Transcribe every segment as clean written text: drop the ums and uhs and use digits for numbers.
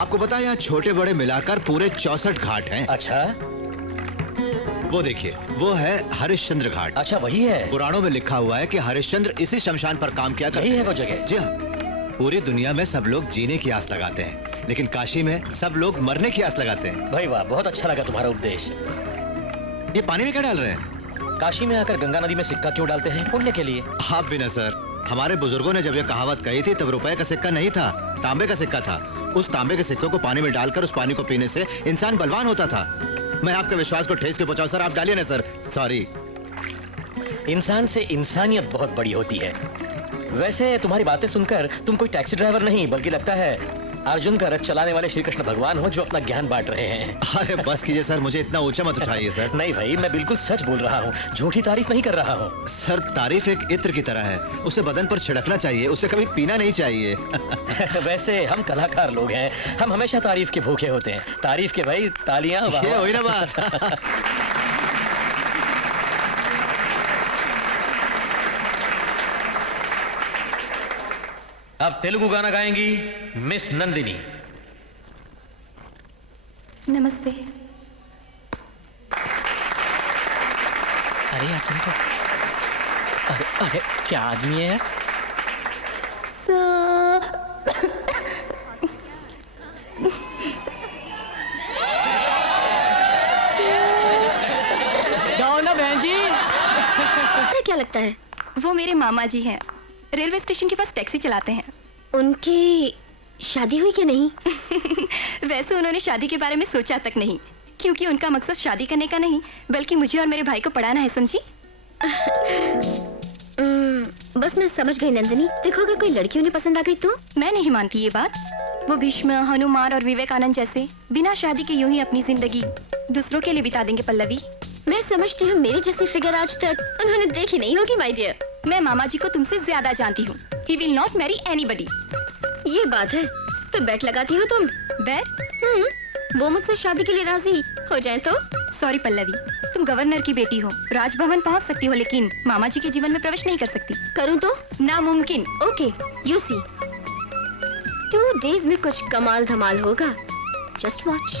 आपको पता है यहाँ छोटे बड़े मिलाकर पूरे 64 घाट हैं। अच्छा वो देखिए, वो है हरिश्चंद्र घाट। अच्छा वही है। पुराणों में लिखा हुआ है कि हरिश्चंद्र इसी शमशान पर काम किया करते यही है थे। वो जगह। जी हाँ। पूरी दुनिया में सब लोग जीने की आस लगाते हैं, लेकिन काशी में सब लोग मरने की आस लगाते हैं। भाई वाह, बहुत अच्छा लगा तुम्हारा उपदेश। ये पानी में क्या डाल रहे हैं? काशी में आकर गंगा नदी में सिक्का क्यों डालते हैं? पुण्य के लिए। आप भी न सर, हमारे बुजुर्गों ने जब ये कहावत कही थी तब रुपए का सिक्का नहीं था, तांबे का सिक्का था। उस तांबे के सिक्कों को पानी में डालकर उस पानी को पीने से इंसान बलवान होता था। मैं आपके विश्वास को ठेस के पहुंचाऊं सर, आप डालिए ना सर। सॉरी। इंसान से इंसानियत बहुत बड़ी होती है। वैसे तुम्हारी बातें सुनकर तुम कोई टैक्सी ड्राइवर नहीं बल्कि लगता है अर्जुन का रथ चलाने वाले श्री कृष्ण भगवान हो जो अपना ज्ञान बांट रहे हैं। अरे बस कीजिए सर, मुझे इतना ऊंचा मत उठाइए सर। नहीं भाई, मैं बिल्कुल सच बोल रहा हूँ, झूठी तारीफ नहीं कर रहा हूँ। सर तारीफ एक इत्र की तरह है, उसे बदन पर छिड़कना चाहिए, उसे कभी पीना नहीं चाहिए। वैसे हम कलाकार लोग हैं, हम हमेशा तारीफ के भूखे होते हैं। तारीफ के भाई तालियां। ये हुई ना बात। अब तेलुगु गाना गाएंगी मिस नंदिनी। नमस्ते। अरे यार सुन तो। अरे अरे क्या आदमी है यार। गाओ ना बहन जी। क्या लगता है? वो मेरे मामा जी हैं, रेलवे स्टेशन के पास टैक्सी चलाते हैं। उनकी शादी हुई कि नहीं? वैसे उन्होंने शादी के बारे में सोचा तक नहीं, क्योंकि उनका मकसद शादी करने का नहीं बल्कि मुझे और मेरे भाई को पढ़ाना है, समझी? बस मैं समझ गई नंदिनी। देखो अगर कोई लड़की उन्हें पसंद आ गई तो? मैं नहीं मानती ये बात। वो भीष्म, हनुमान और विवेकानंद जैसे बिना शादी के यूं ही अपनी जिंदगी दूसरों के लिए बिता देंगे पल्लवी। मैं समझती हूँ मेरी जैसी फिगर आज तक उन्होंने देखी नहीं होगी माय डियर। मैं मामा जी को तुमसे ज्यादा जानती हूँ। He will not marry anybody। ये बात है, तो बेट लगाती हो तुम? बेट? वो मुझसे शादी के लिए राजी हो जाए तो? सॉरी पल्लवी, तुम गवर्नर की बेटी हो, राजभवन पहुंच सकती हो लेकिन मामा जी के जीवन में प्रवेश नहीं कर सकती। करूँ तो? नामुमकिन। ओके, यू सी 2 days में कुछ कमाल धमाल होगा। Just watch.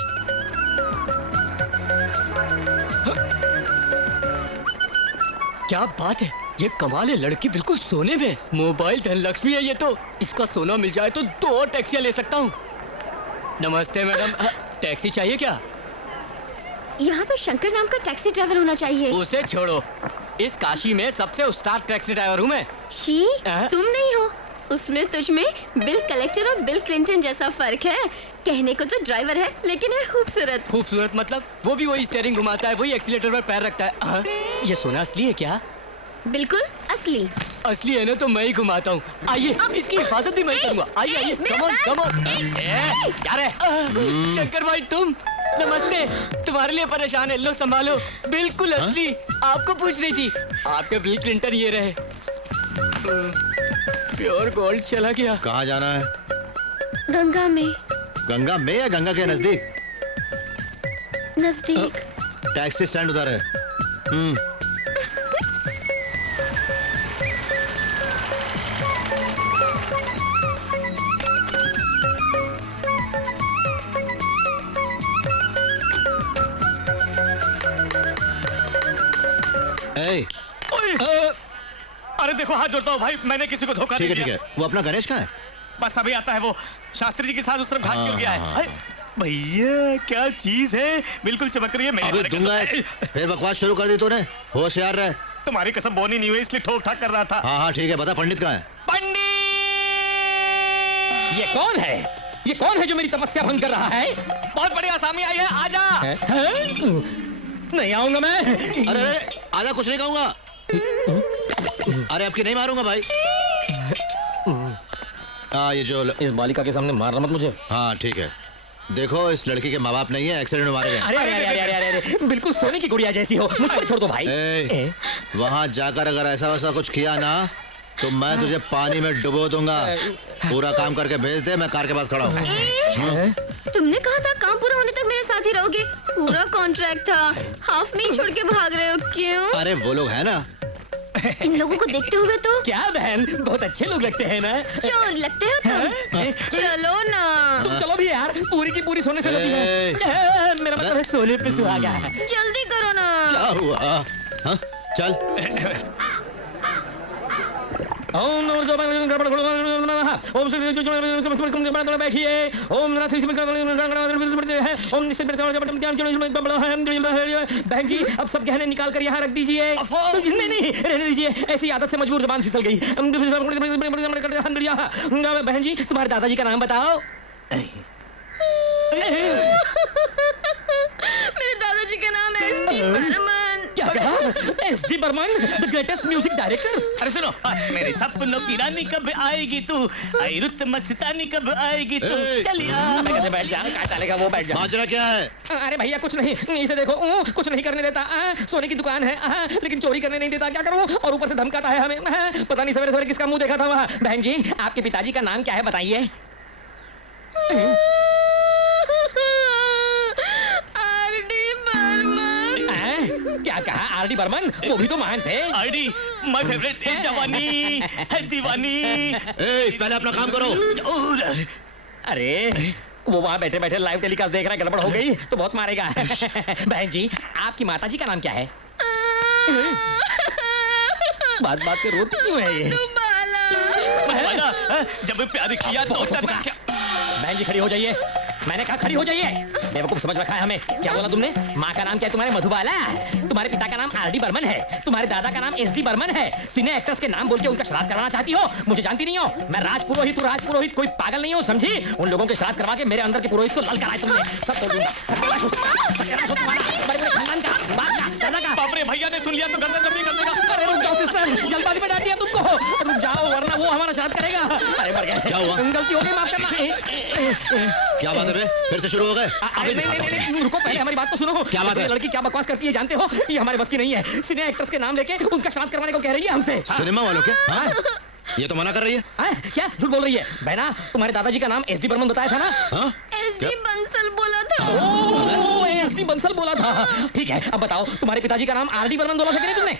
क्या बात है, ये कमाल है। लड़की बिल्कुल सोने में। मोबाइल धन लक्ष्मी है ये तो। इसका सोना मिल जाए तो 2 और टैक्सियां ले सकता हूँ। नमस्ते मैडम, टैक्सी चाहिए क्या? यहाँ पे शंकर नाम का टैक्सी ड्राइवर होना चाहिए। उसे छोड़ो, इस काशी में सबसे उस्ताद टैक्सी ड्राइवर हूँ मैं। शी, तुम नहीं हो। उसमें तुझ में बिल कलेक्टर और बिल क्लिंटन जैसा फर्क है। कहने को तो ड्राइवर है लेकिन है खूबसूरत। खूबसूरत मतलब? वो भी वही स्टीयरिंग घुमाता है, वही एक्सीलेटर पर पैर रखता है। ये सोना असली है क्या? बिल्कुल असली। असली है ना तो मैं ही घुमाता हूँ। आइए, इसकी हिफाजत भी मैं ही करूँगा। आइए आइए, कम ऑन कम ऑन। क्या रे? शंकर भाई तुम, नमस्ते। तुम्हारे लिए परेशान है, लो संभालो। बिल्कुल असली। आपको पूछ रही थी। आपके बिल क्लिंटन ये रहे। प्योर गोल्ड चला गया। कहाँ जाना है? गंगा में। गंगा में या गंगा के नजदीक? नजदीक। टैक्सी स्टैंड उधर है। अरे देखो, हाथ जोड़ता हूँ भाई, मैंने किसी को धोखा ठीक नहीं है ठीक दिया। है। वो अपना गणेश कहाँ है? बस अभी आता है वो। शास्त्री जी के साथ उस तरफ घाट क्यों गया हाँ, है? अरे, भैया क्या चीज है, बिल्कुल चमक रही है। मेरे अबे वाले दूंगा कसम। एक। फिर बकवास शुरू कर दी तूने। होशियार रहे। तुम्हारी कसम बोनी नहीं हुई इसलिए ठोक ठाक कर रहा था। हाँ हाँ ठीक है, बता पंडित कहाँ है? पंडित! ये कौन है? ये कौन है जो मेरी तपस्या भंग कर रहा है? बहुत बड़ी आसामी आई है, आजा। नहीं आऊंगा मैं। अरे अरे आजा, कुछ नहीं कहूंगा। अरे आपकी नहीं मारूंगा भाई। ये जो इस बालिका के सामने मारना मत मुझे। हाँ ठीक है। देखो इस लड़की के माँ बाप नहीं है, एक्सीडेंट में मारे गए। अरे अरे अरे अरे अरे अरे, बिल्कुल सोने की गुड़िया जैसी हो, मुझ पर छोड़ दो भाई। वहाँ जाकर अगर ऐसा वैसा कुछ किया ना तो मैं तुझे पानी में डुबो दूंगा। पूरा काम करके भेज दे, मैं कार के पास खड़ा हूँ। तुमने कहा था काम पूरा होने तक मेरे साथ ही रहोगे। पूरा कॉन्ट्रैक्ट था, हाफ में ही छोड़ के भाग रहे हो क्यों? अरे वो लोग है ना, इन लोगों को देखते हुए तो क्या बहन, बहुत अच्छे लोग लगते हैं ना। चोर लगते हो तुम। चलो ना। तुम चलो भी यार, पूरी की पूरी सोने से लगी ए, है। मेरा मतलब है सोने पे सुहागा। जल्दी करो ना। क्या हुआ? हाँ? चल। ओम नमो ओम बैठिए। ओम बहन जी, अब सब गहने निकाल कर यहाँ रख दीजिए। नहीं नहीं, रहने दीजिए, ऐसी आदत से मजबूर जबान फिसल गई। बहन जी, तुम्हारे दादाजी का नाम बताओ। मेरे दादाजी का नाम है एस.डी. बर्मन। क्या कहा? S D. Burman, the greatest music director. अरे सुनो, मेरे सपनों की रानी कब आएगी तू, आई रुत मस्तानी कब आएगी तू, ए! चलिया। मैं कहते बैठ जा, क्या डालेगा वो, बैठ जा। माजरा क्या है? अरे भैया कुछ नहीं, इसे देखो, कुछ नहीं करने देता। सोने की दुकान है, लेकिन चोरी करने नहीं देता। क्या करूं? और ऊपर से धमकाता है हमें। पता नहीं सवेरे सवेरे किसका मुंह देखा था वहाँ। बहन जी, आपके पिताजी का नाम क्या है बताइए। आर.डी. बर्मन। क्या कहा? आर.डी. बर्मन? वो भी तो महान थे। आईडी माय फेवरेट है, जवानी है दीवानी। ए, पहले अपना काम करो। और अरे वो वहाँ बैठे बैठे लाइव टेलीकास्ट देख रहा है, गड़बड़ हो गई तो बहुत मारेगा। बहन जी, आपकी माताजी का नाम क्या है? बात बात पे रोती क्यों है ये? वाला, जब प्यार किया तो बहुत हो चुका। क्या? बहन जी खड़ी हो जाइए, मैंने कहा खड़ी हो जाइए। बेवकूफ समझ रखा है हमें। क्या बोला तुमने? माँ का नाम क्या है तुम्हारे? मधुबाला। तुम्हारे पिता का नाम आर.डी. बर्मन है, तुम्हारे दादा का नाम एस.डी. बर्मन है। सिने एक्टर्स के नाम बोल के उनका श्राद्ध करवाना चाहती हो? मुझे जानती नहीं हो, मैं राजपुरोहित हूँ, राजपुरोहित। कोई पागल नहीं हो, समझी? उन लोगों के श्राद्ध करवा के मेरे अंदर के पुरोहित को लल कराए तुमने। सब तोड़ दूंगा। सत्यानाश हो तुम्हारा, बड़े-बड़े खानदान का, बाप का, दादा का। बाप रे, भैया ने सुन लिया तो गर्दन जमीन कर देगा। अरे रुक जाओ सिस्टर, जल्दबाजी में डाल दिया तुमको। रुक जाओ वरना वो हमारा श्राद्ध करेगा। अरे मर गए। क्या हुआ? गलती हो गई, माफ करना। क्या बात है बे? फिर से शुरू हो गए? अरे नहीं, रुको, पहले हमारी बात तो सुनो। क्या बात है? ये लड़की क्या बकवास करती है जानते हो? ये हमारे बस की नहीं है। सिने एक्टर्स के नाम लेके उनका श्राद्ध करवाने को कह रही है हमसे। सिनेमा वालों के? हाँ? ये तो मना कर रही है। क्या झूठ बोल रही है? बहना, तुम्हारे दादाजी का नाम एस.डी. बर्मन बताया था ना? हाँ? एस.डी. बंसल बोला था। एस.डी. बंसल बोला था। ठीक है, अब बताओ, तुम्हारे पिताजी का नाम आर.डी. बर्मन बोला था कि नहीं तुमने?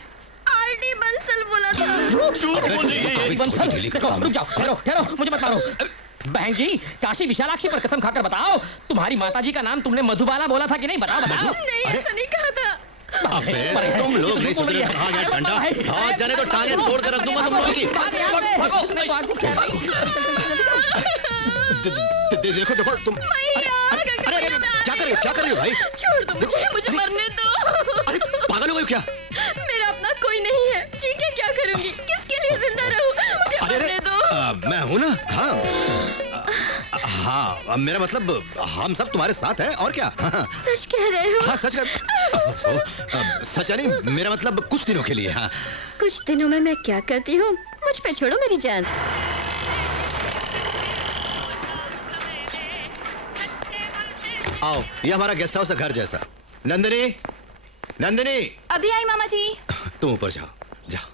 आर.डी. बंसल बोला था। झूठ बोल रही है। आर.डी. बंसल। देखो, रुक जाओ, ठहरो, ठहरो, मुझे मत मारो। बहन जी, काशी विशालाक्षी पर कसम खाकर बताओ, तुम्हारी माताजी का नाम तुमने मधुबाला बोला था कि नहीं? बताओ बताओ। नहीं, ऐसा नहीं कहा था। अबे, तुम लोग नहीं सुन रहे। कहाँ गया डंडा? हाँ, जाने तो टांगे तोड़ कर रख दूंगा तुम लोगों की। देखो देखो तुम। अरे क्या कर रही हो? क्या कर रही हो भाई? छोड़ दो मुझे मरने दो। अरे पागल हो गई क्या? मेरा अपना कोई नहीं है, जी के क्या करूंगी? किसके लिए जिंदा रहूं? मुझे मरने दो। मैं हूं ना। हाँ, मेरा मतलब हम सब तुम्हारे साथ हैं और क्या। सच कह रहे हो? हाँ सच कर। सच नहीं, मेरा मतलब कुछ दिनों के लिए। हाँ, कुछ दिनों में मैं क्या करती हूँ, मुझ पे छोड़ो मेरी जान। आओ, ये हमारा गेस्ट हाउस है, घर जैसा। नंदिनी, नंदिनी, अभी आई मामा जी। तुम ऊपर जाओ, जाओ।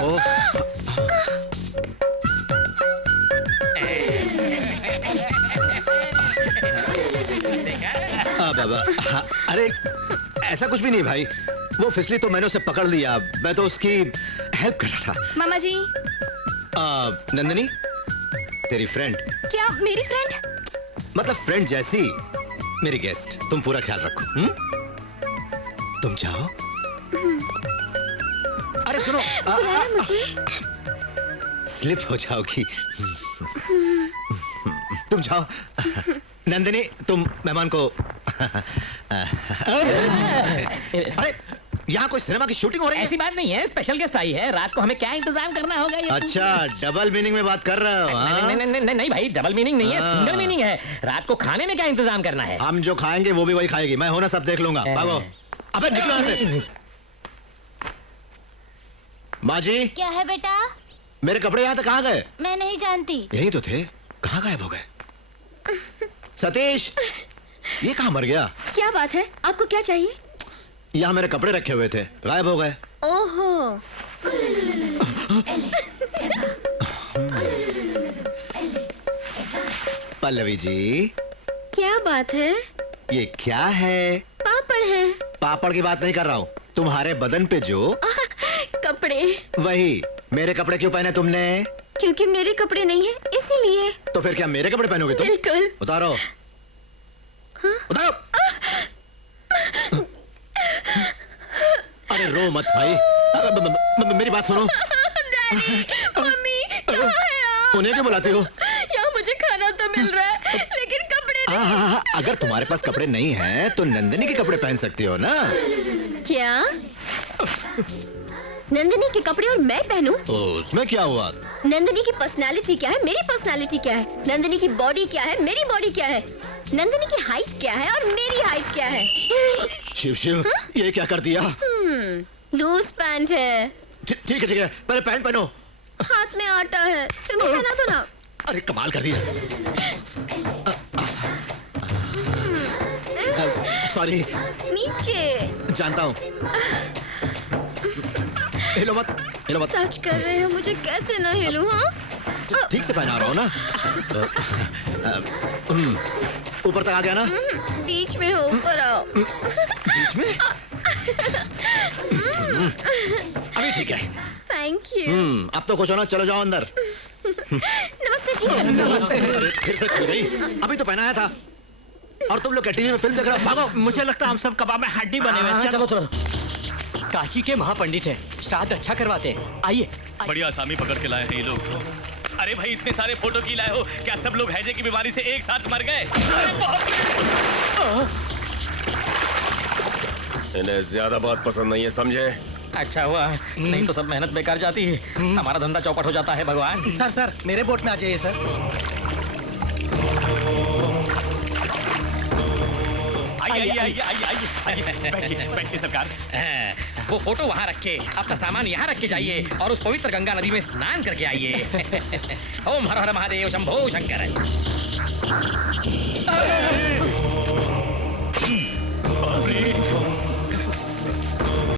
ओह, बाबा, हाँ, अरे ऐसा कुछ भी नहीं भाई, वो फिसली तो मैंने उसे पकड़ लिया, मैं तो उसकी हेल्प कर रहा था। मामा जी। नंदिनी, तेरी फ्रेंड। क्या मेरी फ्रेंड? मतलब फ्रेंड जैसी, मेरी गेस्ट। तुम पूरा ख्याल रखो। तुम जाओ। अरे सुनो, मुझे स्लिप हो जाओगी। तुम जाओ। नंदिनी, तुम मेहमान को। अरे यहाँ कोई सिनेमा की शूटिंग हो रही है? ऐसी बात नहीं है, स्पेशल गेस्ट आई है, रात को हमें क्या इंतजाम करना होगा ये? अच्छा, डबल मीनिंग में बात कर रहे हो? हाँ? नहीं भाई, डबल मीनिंग नहीं है, सिंगल मीनिंग है। रात को खाने में क्या इंतजाम करना है? हम जो खाएंगे वो भी वही खाएगी। मैं होना सब देख लूंगा। भागो। अबे निकलो यहाँ से। माँ जी, क्या है बेटा? मेरे कपड़े यहाँ तक कहाँ गए? मैं नहीं जानती। यही तो थे, कहाँ गायब हो गए? सतीश, ये कहाँ मर गया? क्या बात है, आपको क्या चाहिए? यहाँ मेरे कपड़े रखे हुए थे, गायब हो गए। ओहो। पल्लवी जी, क्या बात है? ये क्या है? पापड़ है। पापड़ की बात नहीं कर रहा हूँ, तुम्हारे बदन पे जो कपड़े। वही। मेरे कपड़े क्यों पहने तुमने? क्योंकि मेरे कपड़े नहीं है इसीलिए। तो फिर क्या मेरे कपड़े पहनोगे तुम? बिल्कुल। उतारो। उतारो। अरे रो मत भाई। मेरी बात सुनो। डैडी, मम्मी, कहाँ है आप? उन्हें क्यों बुलाती हो? यहाँ मुझे खाना तो मिल रहा है, लेकिन कपड़े नहीं। हाँ, अगर तुम्हारे पास कपड़े नहीं हैं तो नंदिनी के कपड़े पहन सकती हो ना। क्या? नंदिनी के कपड़े और मैं पहनूं? उसमें क्या हुआ? नंदिनी की पर्सनालिटी क्या है, मेरी पर्सनालिटी क्या है? नंदिनी की बॉडी क्या है, मेरी बॉडी क्या है? नंदिनी की हाइट क्या है और मेरी हाइट क्या है? शिव शिव, ये क्या कर दिया? लूज पैंट है। ठीक है, पहले पैंट पहनो। हाथ में आटा है, तुम पहना तो ना। अरे कमाल कर दिया। सॉरी। नीचे। जानता हूँ। हिलो मत, हिलो मत। टच कर रहे हो मुझे, कैसे ना हिलूं? हाँ, ठीक से पहना रहा हूँ ना। ऊपर तक आ गया ना? बीच में हो, ऊपर आओ। बीच में? अभी ठीक है। Thank you. अब तो खुश हो ना? चलो जाओ अंदर। नमस्ते जी। नमस्ते। अरे फिर से खुल गई। अभी तो पहनाया था। और तुम लोग क्या टीवी में फिल्म देख रहे हो? भागो। मुझे लगता है हम सब कबाब में हड्डी बने हुए हैं। चलो चलो। काशी के महापंडित हैं, श्राद्ध अच्छा करवाते हैं। आइए। बढ़िया आसामी पकड़ के लाए हैं ये लोग। अरे भाई इतने सारे फोटो की लाए हो, क्या सब लोग हैजे की बीमारी से एक साथ मर गए? अरे बाप रे! इन्हें ज्यादा बात पसंद नहीं है, समझे? अच्छा हुआ, नहीं तो सब मेहनत बेकार जाती है। हमारा धंधा चौपट हो जाता है भगवान। सर मेरे बोट में आ जाइए सर। आइए, बैठिए सरकार। वो फोटो वहाँ रखे, अपना सामान यहाँ रख के जाइए और उस पवित्र गंगा नदी में स्नान करके आइए। ओम हर हर महादेव शंभो शंकर।